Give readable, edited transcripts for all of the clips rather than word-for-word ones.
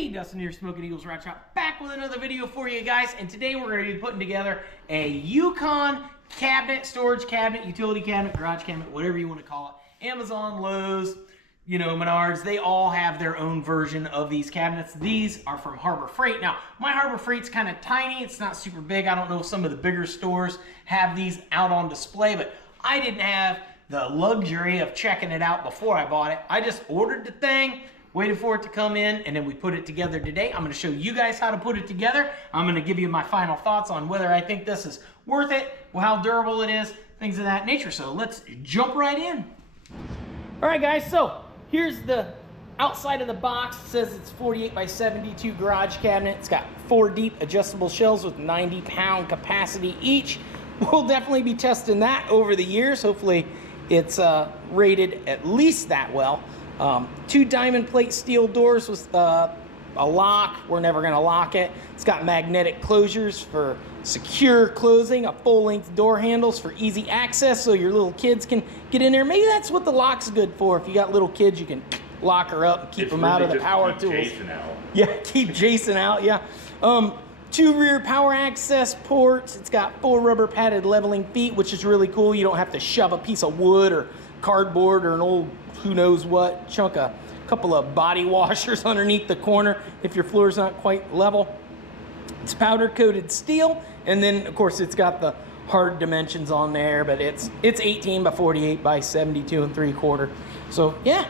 Hey, Dustin here, Smoking Eagles Rat Shop, back with another video for you guys. And today we're going to be putting together a Yukon cabinet, storage cabinet, utility cabinet, garage cabinet, whatever you want to call it. Amazon, Lowe's, you know, Menards, they all have their own version of these cabinets. These are from Harbor Freight. Now, my Harbor Freight's kind of tiny. It's not super big. I don't know if some of the bigger stores have these out on display, but I didn't have the luxury of checking it out before I bought it. I just ordered the thing, waited for it to come in, and then we put it together today. I'm going to show you guys how to put it together. I'm going to give you my final thoughts on whether I think this is worth it, how durable it is, things of that nature. So let's jump right in. All right, guys, so here's the outside of the box. It says it's 48 by 72 garage cabinet. It's got 4 deep adjustable shelves with 90-pound capacity each. We'll definitely be testing that over the years. Hopefully it's rated at least that well. 2 diamond plate steel doors with a lock. We're never going to lock it. It's got magnetic closures for secure closing, a full-length door handles for easy access so your little kids can get in there. Maybe that's what the lock's good for. If you got little kids, you can lock her up and keep them out of the power tools. Jason out. Yeah, keep Jason out, yeah. 2 rear power access ports. It's got 4 rubber padded leveling feet, which is really cool. You don't have to shove a piece of wood or cardboard or an old who knows what chunk, a couple of body washers underneath the corner if your floor's not quite level. It's powder coated steel, and then of course it's got the hard dimensions on there, but it's 18 by 48 by 72 3/4. So yeah,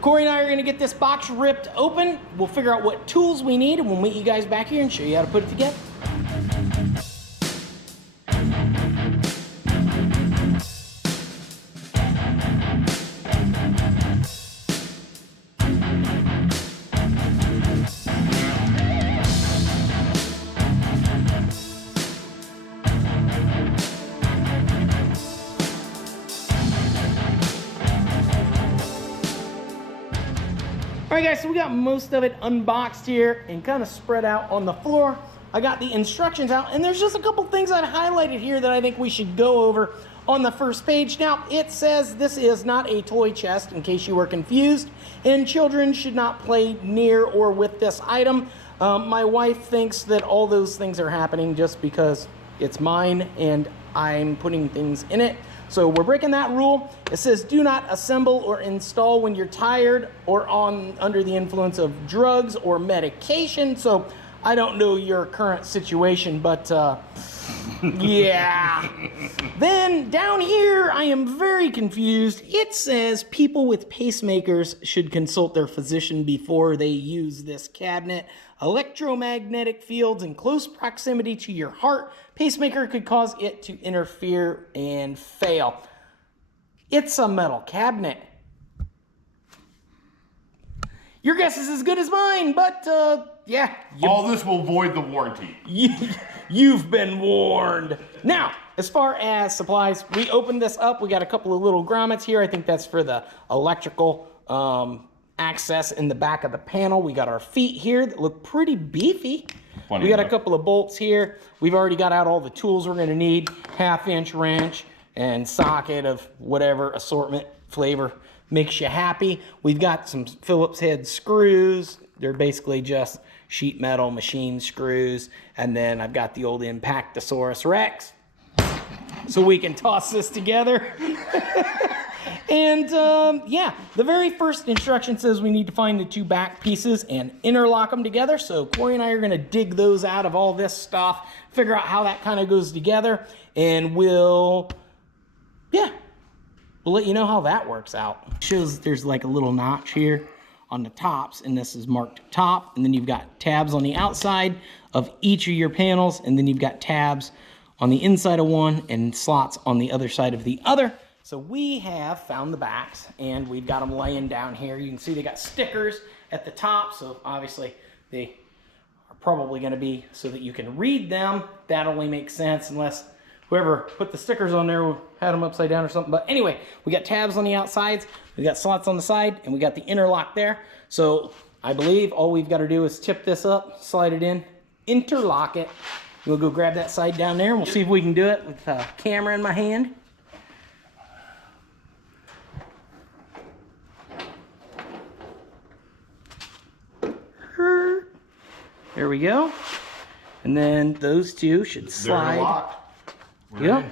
Corey and I are gonna get this box ripped open. We'll figure out what tools we need, and we'll meet you guys back here and show you how to put it together. All right, guys, so we got most of it unboxed here and kind of spread out on the floor. I got the instructions out, and there's just a couple things I've highlighted here that I think we should go over on the first page. Now, it says this is not a toy chest, in case you were confused, and children should not play near or with this item. My wife thinks that all those things are happening just because it's mine and I'm putting things in it. So we're breaking that rule. It says do not assemble or install when you're tired or under the influence of drugs or medication. So I don't know your current situation, but yeah. Then down here, I am very confused. It says people with pacemakers should consult their physician before they use this cabinet. Electromagnetic fields in close proximity to your heart pacemaker could cause it to interfere and fail. It's a metal cabinet. Your guess is as good as mine, but yeah. All this will void the warranty. You've been warned. Now, as far as supplies, we opened this up. We got a couple of little grommets here. I think that's for the electrical access in the back of the panel. We got our feet here that look pretty beefy. We got a couple of bolts here. We've already got out all the tools we're going to need. 1/2-inch wrench and socket of whatever assortment flavor makes you happy. We've got some Phillips head screws. They're basically just sheet metal machine screws. And then I've got the old Impactosaurus Rex, so we can toss this together. And yeah, the very first instruction says we need to find the 2 back pieces and interlock them together. So Corey and I are gonna dig those out of all this stuff, figure out how that kind of goes together, and we'll let you know how that works out. It shows that there's like a little notch here on the tops, and this is marked top, and then you've got tabs on the outside of each of your panels, and then you've got tabs on the inside of one and slots on the other side of the other. So we have found the backs, and we've got them laying down here. You can see they got stickers at the top, so obviously they are probably going to be so that you can read them. That only makes sense unless whoever put the stickers on there had them upside down or something. But anyway, we got tabs on the outsides, we got slots on the side, and we got the interlock there. So I believe all we've got to do is tip this up, slide it in, interlock it. We'll go grab that side down there, and we'll see if we can do it with a camera in my hand. There we go. And then those two should slide. They're locked. Yep.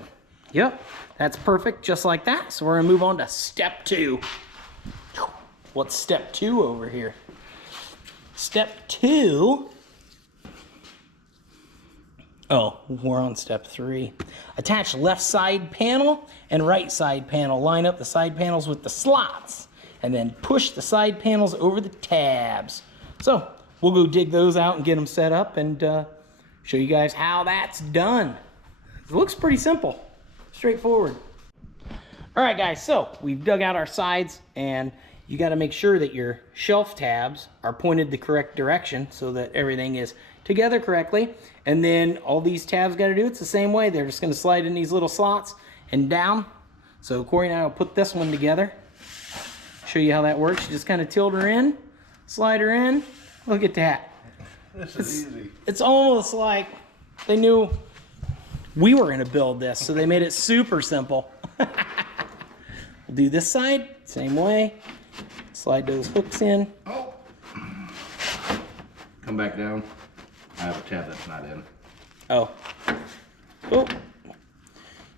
Yep. That's perfect, just like that. So we're gonna move on to step 2. What's step 2 over here? Step 2. Oh, we're on step 3. Attach left side panel and right side panel. Line up the side panels with the slots and then push the side panels over the tabs. So we'll go dig those out and get them set up and show you guys how that's done. It looks pretty simple, straightforward. All right, guys, so we've dug out our sides, and you got to make sure that your shelf tabs are pointed the correct direction so that everything is together correctly. And then all these tabs got to do it's the same way. They're just going to slide in these little slots and down. So Corey and I will put this one together, show you how that works. You just kind of tilt her in, slide her in. Look at that. This is easy. It's almost like they knew we were going to build this, so they made it super simple. We'll do this side, same way. Slide those hooks in. Oh. Come back down. I have a tab that's not in. Oh. Oh.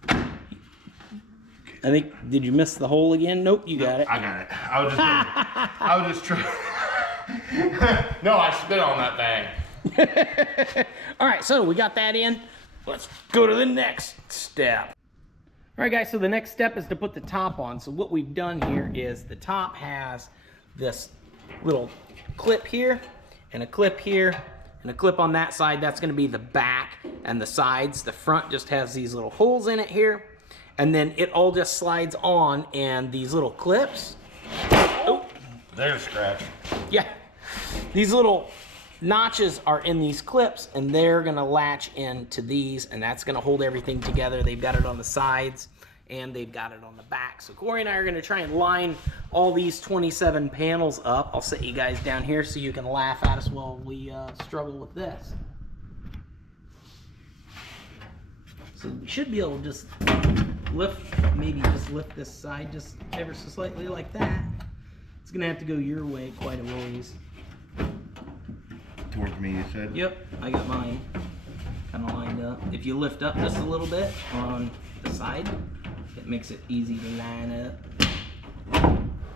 I think, did you miss the hole again? Nope, you got it. I got it. I was just trying. No, I spit on that thing. All right, so we got that in. Let's go to the next step. All right, guys, so the next step is to put the top on. So what we've done here is the top has this little clip here and a clip here and a clip on that side. That's going to be the back and the sides. The front just has these little holes in it here. And then it all just slides on, and these little clips. Oh, There's a scratch. yeah. These little notches are in these clips, and they're gonna latch into these, and that's gonna hold everything together. They've got it on the sides and they've got it on the back. So Corey and I are gonna try and line all these 27 panels up. I'll set you guys down here so you can laugh at us while we struggle with this. So we should be able to just maybe just lift this side just ever so slightly like that. It's gonna have to go your way quite a ways. Towards me, you said? Yep, I got mine kind of lined up. If you lift up just a little bit on the side, it makes it easy to line up.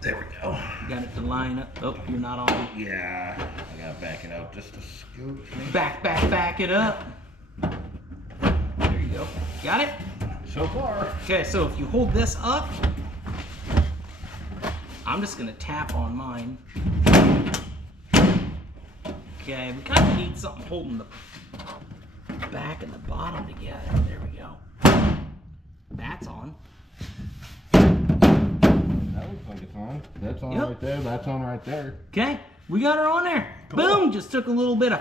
There we go. Got it to line up. Oh, you're not on. Yeah, I gotta back it up just a scooch. Back it up. There you go. Got it? So far. Okay, so if you hold this up, I'm just gonna tap on mine. Okay, we kind of need something holding the back and the bottom together. There we go. That's on. That looks like it's on. That's on right there. That's on right there. Okay, we got her on there. Cool. Boom, just took a little bit of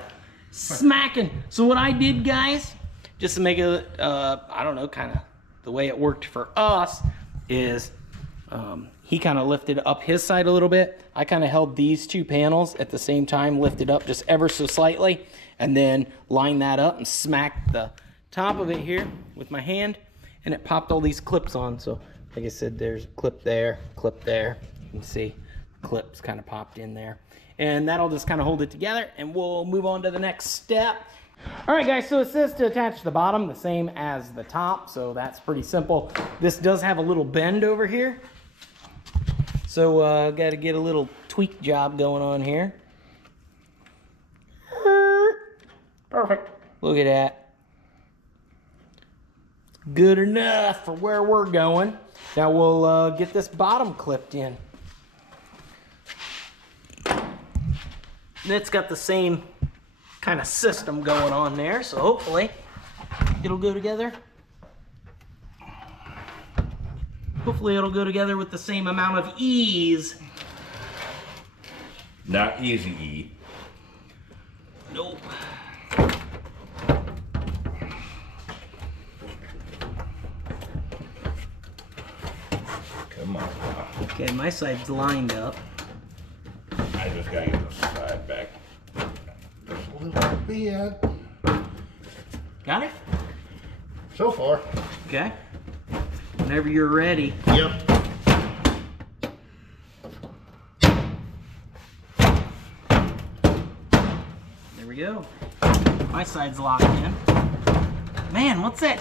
smacking. So what I did, guys, just to make it, I don't know, kind of the way it worked for us is he kind of lifted up his side a little bit. I kind of held these two panels at the same time, lifted up just ever so slightly, and then lined that up and smacked the top of it here with my hand, and it popped all these clips on. So like I said, there's a clip there, clip there. You can see clips kind of popped in there. And that'll just kind of hold it together, and we'll move on to the next step. All right, guys, so it says to attach the bottom the same as the top, so that's pretty simple. This does have a little bend over here. So got to get a little tweak job going on here. Perfect. Look at that. Good enough for where we're going. Now we'll get this bottom clipped in. It's got the same kind of system going on there, so hopefully it'll go together. Hopefully it'll go together with the same amount of ease. Not easy. Nope. Come on. Okay, my side's lined up. I just gotta get the side back. Just a little bit. Got it? So far. Okay. Whenever you're ready. Yep. There we go. My side's locked in. Man, what's that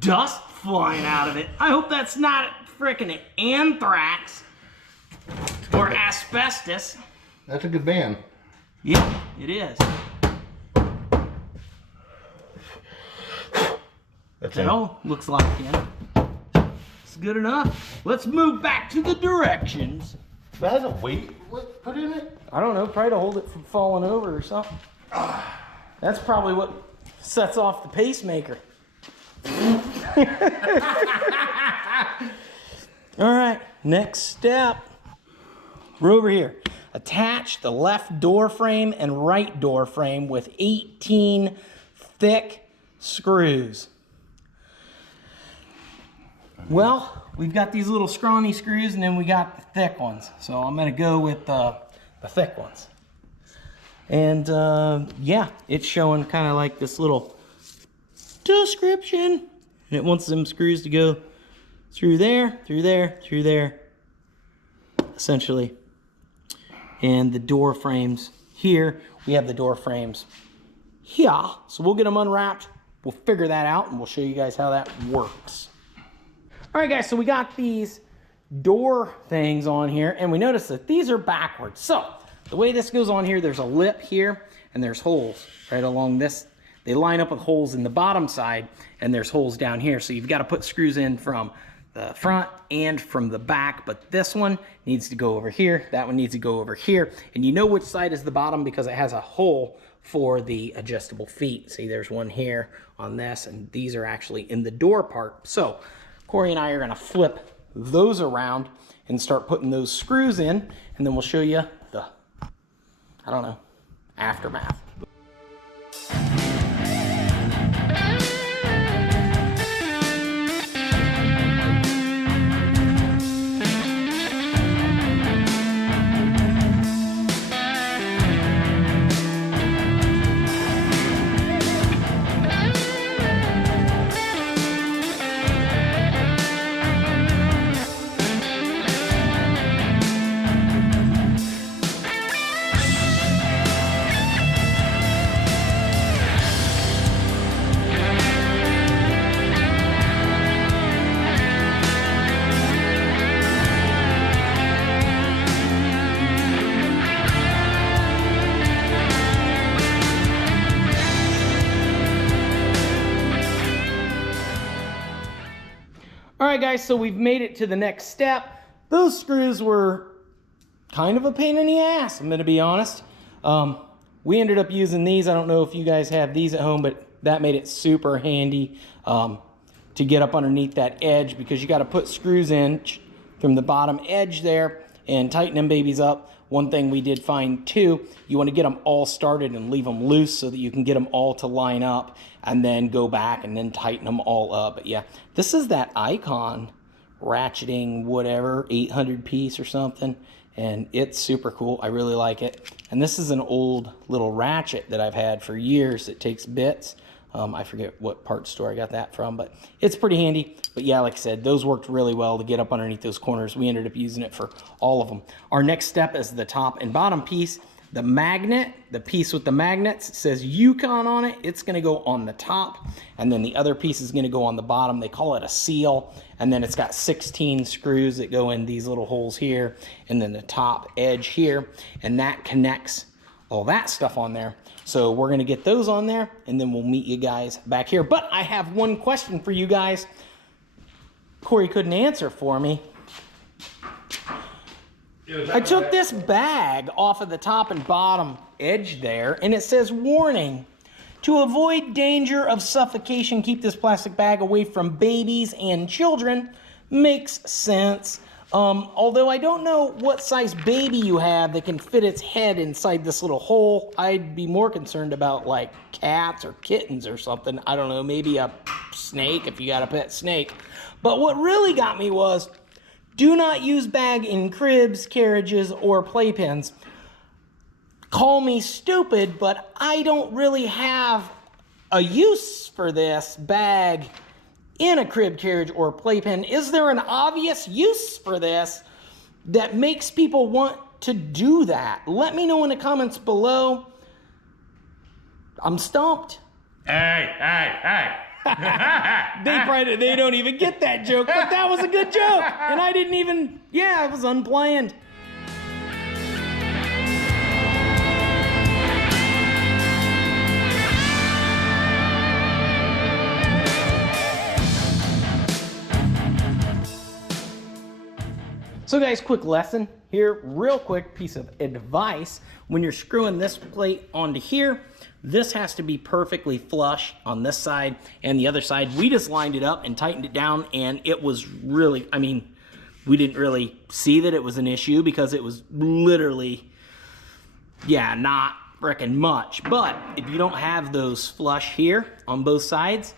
dust flying out of it? I hope that's not frickin' anthrax or asbestos. That's a good band. Yeah, it is. That's That all looks locked in. It's good enough. Let's move back to the directions. That has a weight put in it? I don't know, probably to hold it from falling over or something. That's probably what sets off the pacemaker. All right, next step. We're over here. Attach the left door frame and right door frame with 18 thick screws. Well, we've got these little scrawny screws and then we got the thick ones. So I'm gonna go with the thick ones. And yeah, it's showing kind of like this little description. And it wants them screws to go through there, through there, through there, essentially. And the door frames here, we have the door frames here. So we'll get them unwrapped, we'll figure that out, and we'll show you guys how that works. All right, guys, so we got these door things on here, and we notice that these are backwards. So the way this goes on here, there's a lip here, and there's holes right along this. They line up with holes in the bottom side, and there's holes down here. So you've got to put screws in from the front and from the back, but this one needs to go over here. That one needs to go over here. And you know which side is the bottom because it has a hole for the adjustable feet. See, there's one here on this, and these are actually in the door part. So Corey and I are gonna flip those around and start putting those screws in, and then we'll show you the, I don't know, aftermath. All right, guys, so we've made it to the next step. Those screws were kind of a pain in the ass, I'm gonna be honest. We ended up using these. I don't know if you guys have these at home, but that made it super handy to get up underneath that edge, because you gotta put screws in from the bottom edge there and tighten them babies up. One thing we did find too, you wanna get them all started and leave them loose so that you can get them all to line up and then go back and then tighten them all up. But yeah, this is that Icon ratcheting whatever, 800 piece or something, and it's super cool. I really like it. And this is an old little ratchet that I've had for years. It takes bits. I forget what parts store I got that from, but it's pretty handy. But yeah, like I said, those worked really well to get up underneath those corners. We ended up using it for all of them. Our next step is the top and bottom piece. The magnet, the piece with the magnets, it says Yukon on it. It's gonna go on the top, and then the other piece is gonna go on the bottom. They call it a seal, and then it's got 16 screws that go in these little holes here, and then the top edge here, and that connects all that stuff on there. So we're gonna get those on there, and then we'll meet you guys back here. But I have one question for you guys. Corey couldn't answer for me. I took this bag off of the top and bottom edge there, and it says, warning, to avoid danger of suffocation, keep this plastic bag away from babies and children. Makes sense. Although I don't know what size baby you have that can fit its head inside this little hole. I'd be more concerned about like cats or kittens or something. I don't know, maybe a snake if you got a pet snake. But what really got me was, do not use bag in cribs, carriages, or playpens. Call me stupid, but I don't really have a use for this bag in a crib, carriage, or playpen. Is there an obvious use for this that makes people want to do that? Let me know in the comments below. I'm stumped. Hey. They don't even get that joke, but that was a good joke. And I didn't even, yeah, it was unplanned. So guys, quick lesson here, real quick piece of advice. When you're screwing this plate onto here, this has to be perfectly flush on this side and the other side. We just lined it up and tightened it down, and it was really, I mean, we didn't really see that it was an issue because it was literally, yeah, not frickin' much. But if you don't have those flush here on both sides,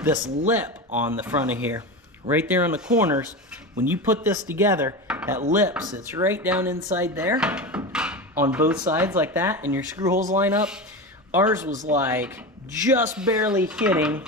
this lip on the front of here, right there on the corners, when you put this together, that lip sits right down inside there on both sides like that, and your screw holes line up. Ours was like just barely hitting,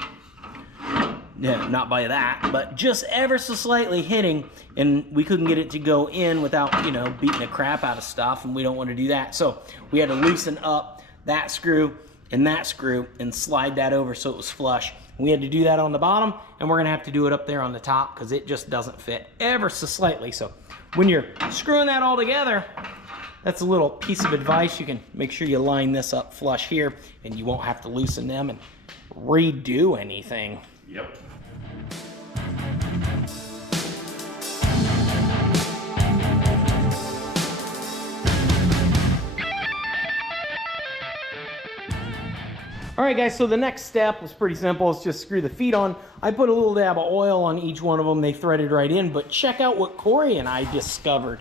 yeah, not by that, but just ever so slightly hitting, and we couldn't get it to go in without, you know, beating the crap out of stuff, and we don't want to do that. So we had to loosen up that screw and slide that over so it was flush. We had to do that on the bottom, and we're gonna have to do it up there on the top because it just doesn't fit ever so slightly. So when you're screwing that all together, that's a little piece of advice. You can make sure you line this up flush here, and you won't have to loosen them and redo anything. Yep. All right, guys, so the next step was pretty simple. It's just screw the feet on. I put a little dab of oil on each one of them. They threaded right in, but check out what Corey and I discovered.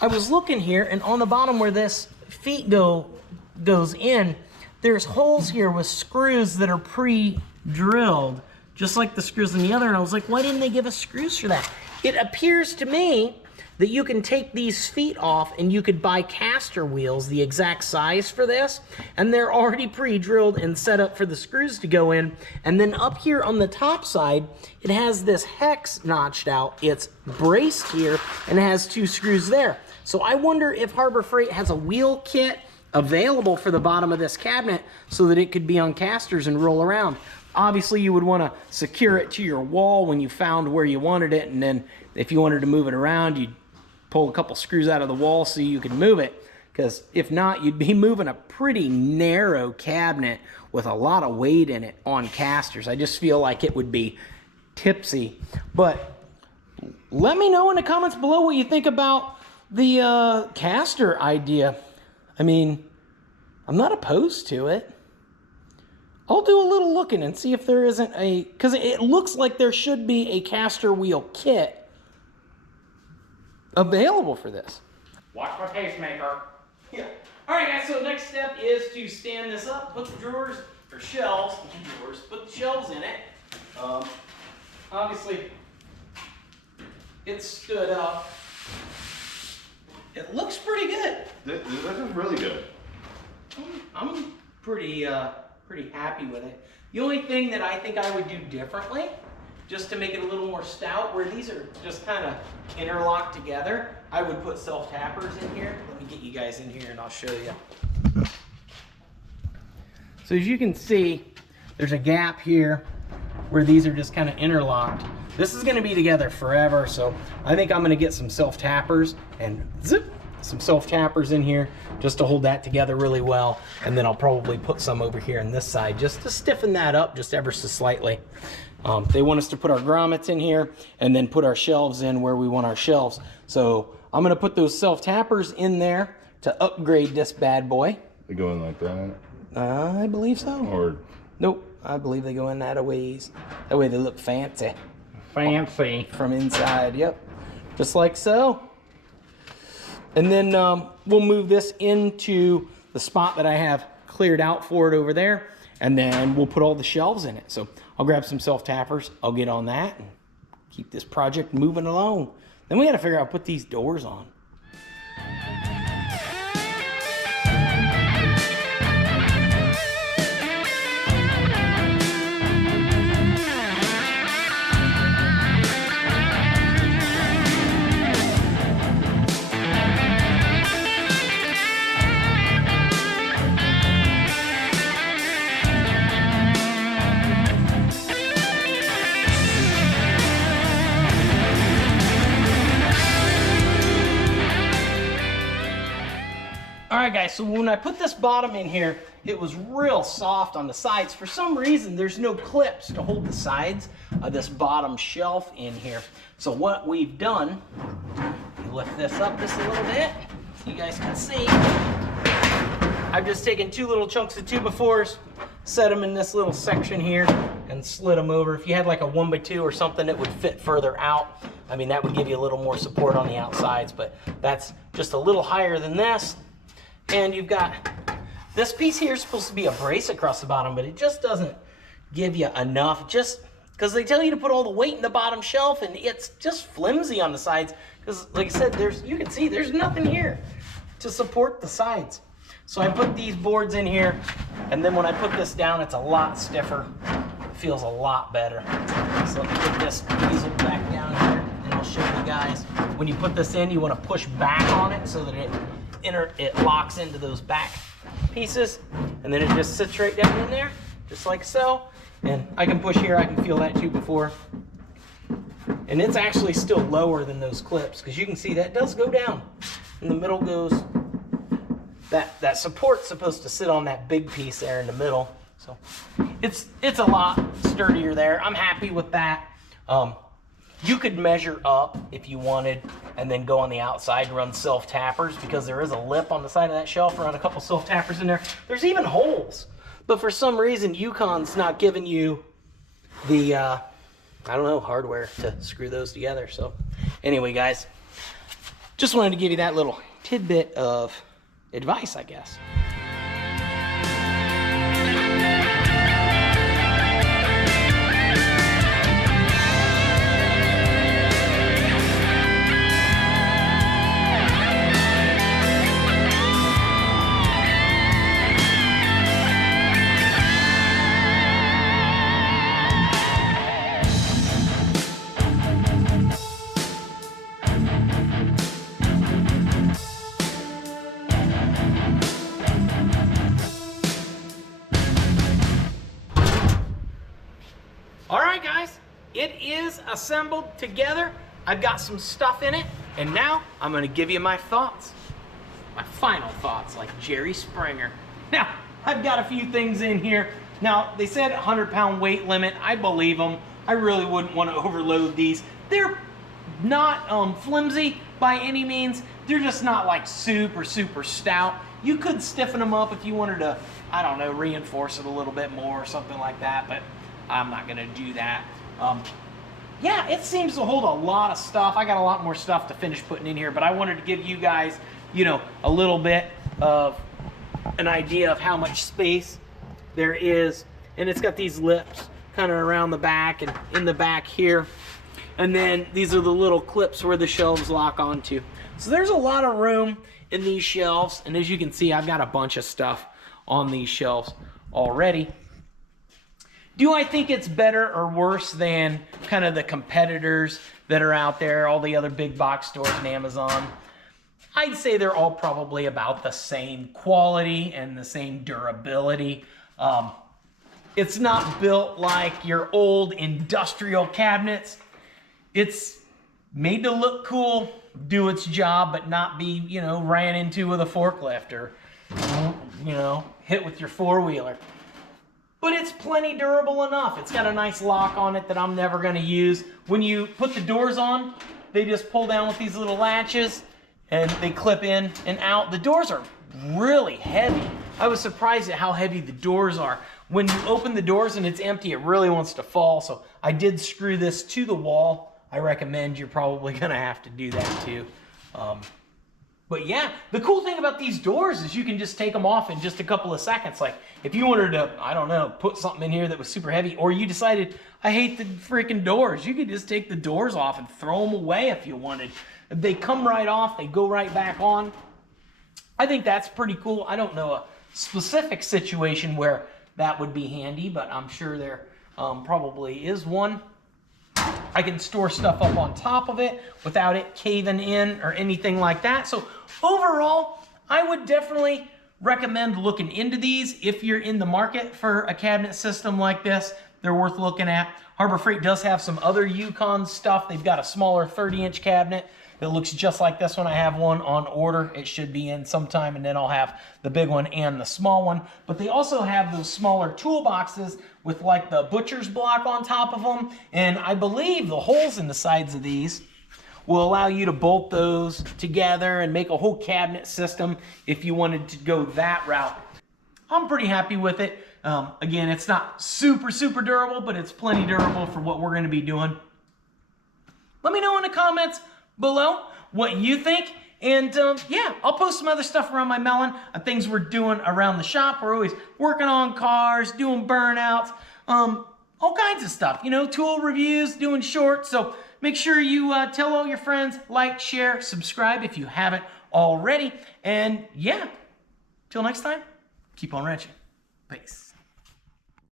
I was looking here, and on the bottom where this feet goes in, there's holes here with screws that are pre-drilled, just like the screws in the other, and I was like, why didn't they give us screws for that? It appears to me that you can take these feet off and you could buy caster wheels the exact size for this, and they're already pre-drilled and set up for the screws to go in. And then up here on the top side, it has this hex notched out. It's braced here and it has 2 screws there. So I wonder if Harbor Freight has a wheel kit available for the bottom of this cabinet so that it could be on casters and roll around. Obviously, you would want to secure it to your wall when you found where you wanted it, and then if you wanted to move it around, you'd pull a couple screws out of the wall so you could move it, because if not, you'd be moving a pretty narrow cabinet with a lot of weight in it on casters. I just feel like it would be tipsy. But let me know in the comments below what you think about the caster idea. I mean, I'm not opposed to it. I'll do a little looking and see if there isn't a, because it looks like there should be a caster wheel kit available for this. Watch my pacemaker. Yeah. All right, guys, so next step is to stand this up, put the drawers, or shelves, put the shelves in it. Obviously, it's stood up. It looks pretty good. This is really good. I'm pretty happy with it. The only thing that I think I would do differently, just to make it a little more stout, where these are just kind of interlocked together, I would put self-tappers in here. Let me get you guys in here and I'll show you. So as you can see, there's a gap here where these are just kind of interlocked. This is going to be together forever, so I think I'm going to get some self-tappers and zip, some self-tappers in here just to hold that together really well, and then I'll probably put some over here on this side just to stiffen that up just ever so slightly. They want us to put our grommets in here and then put our shelves in where we want our shelves. So I'm going to put those self-tappers in there to upgrade this bad boy. They go in like that? I believe so. Or nope, I believe they go in that a ways. That way they look fancy. fancy. From inside, yep. Just like so. And then we'll move this into the spot that I have cleared out for it over there. And then we'll put all the shelves in it. So I'll grab some self-tappers. I'll get on that and keep this project moving along. Then we got to figure out how to put these doors on. right, guys, so when I put this bottom in here, it was real soft on the sides. For some reason, there's no clips to hold the sides of this bottom shelf in here. So what we've done, lift this up just a little bit so you guys can see. I've just taken 2 little chunks of 2x4s, set them in this little section here, and slid them over. If you had like a 1x2 or something that would fit further out, I mean, that would give you a little more support on the outsides, but that's just a little higher than this. And you've got this piece here is supposed to be a brace across the bottom, but it just doesn't give you enough, just because they tell you to put all the weight in the bottom shelf, and it's just flimsy on the sides. Because like I said, you can see there's nothing here to support the sides. So I put these boards in here, and then when I put this down, it's a lot stiffer. It feels a lot better. So let me put this easel back down here, and I'll show you guys. When you put this in, you want to push back on it so that it locks into those back pieces, and then it just sits right down in there, just like so. And I can push here, I can feel that too before. And it's actually still lower than those clips, because you can see that does go down. In the middle goes, that support's supposed to sit on that big piece there in the middle. So it's a lot sturdier there. I'm happy with that. You could measure up if you wanted, and then go on the outside and run self-tappers, because there is a lip on the side of that shelf, run a couple self-tappers in there. There's even holes, but for some reason Yukon's not giving you the I don't know, hardware to screw those together. So anyway, guys, just wanted to give you that little tidbit of advice, I guess. All right, guys, it is assembled together. I've got some stuff in it, and now I'm gonna give you my thoughts. My final thoughts, like Jerry Springer. Now, I've got a few things in here. Now, they said 100-pound weight limit. I believe them. I really wouldn't want to overload these. They're not flimsy by any means. They're just not like super stout. You could stiffen them up if you wanted to, I don't know, reinforce it a little bit more or something like that, but I'm not gonna do that. Yeah, it seems to hold a lot of stuff. I got a lot more stuff to finish putting in here, but I wanted to give you guys, you know, a little bit of an idea of how much space there is. And it's got these lips kind of around the back and in the back here. And then these are the little clips where the shelves lock onto. So there's a lot of room in these shelves. And as you can see, I've got a bunch of stuff on these shelves already. Do I think it's better or worse than kind of the competitors that are out there, all the other big box stores and Amazon? I'd say they're all probably about the same quality and the same durability. It's not built like your old industrial cabinets. It's made to look cool, do its job, but not be, you know, ran into with a forklift or, you know, hit with your four-wheeler. But it's plenty durable enough. It's got a nice lock on it that I'm never gonna use. When you put the doors on, they just pull down with these little latches and they clip in and out. The doors are really heavy. I was surprised at how heavy the doors are. When you open the doors and it's empty, it really wants to fall. So I did screw this to the wall. I recommend you're probably gonna have to do that too. But yeah, the cool thing about these doors is you can just take them off in just a couple of seconds. Like if you wanted to, I don't know, put something in here that was super heavy, or you decided, I hate the freaking doors, you could just take the doors off and throw them away if you wanted. They come right off, they go right back on. I think that's pretty cool. I don't know a specific situation where that would be handy, but I'm sure there probably is one. I can store stuff up on top of it without it caving in or anything like that. So overall, I would definitely recommend looking into these. If you're in the market for a cabinet system like this, they're worth looking at. Harbor Freight does have some other Yukon stuff. They've got a smaller 30-inch cabinet that looks just like this one. I have one on order. It should be in sometime, and then I'll have the big one and the small one. But they also have those smaller toolboxes with like the butcher's block on top of them. And I believe the holes in the sides of these will allow you to bolt those together and make a whole cabinet system if you wanted to go that route. I'm pretty happy with it. Again, it's not super durable, but it's plenty durable for what we're going to be doing. Let me know in the comments below what you think. And yeah, I'll post some other stuff around my melon, things we're doing around the shop. We're always working on cars, doing burnouts, all kinds of stuff, you know, tool reviews, doing shorts. So make sure you tell all your friends, like, share, subscribe if you haven't already. And yeah, till next time, keep on wrenching. Peace.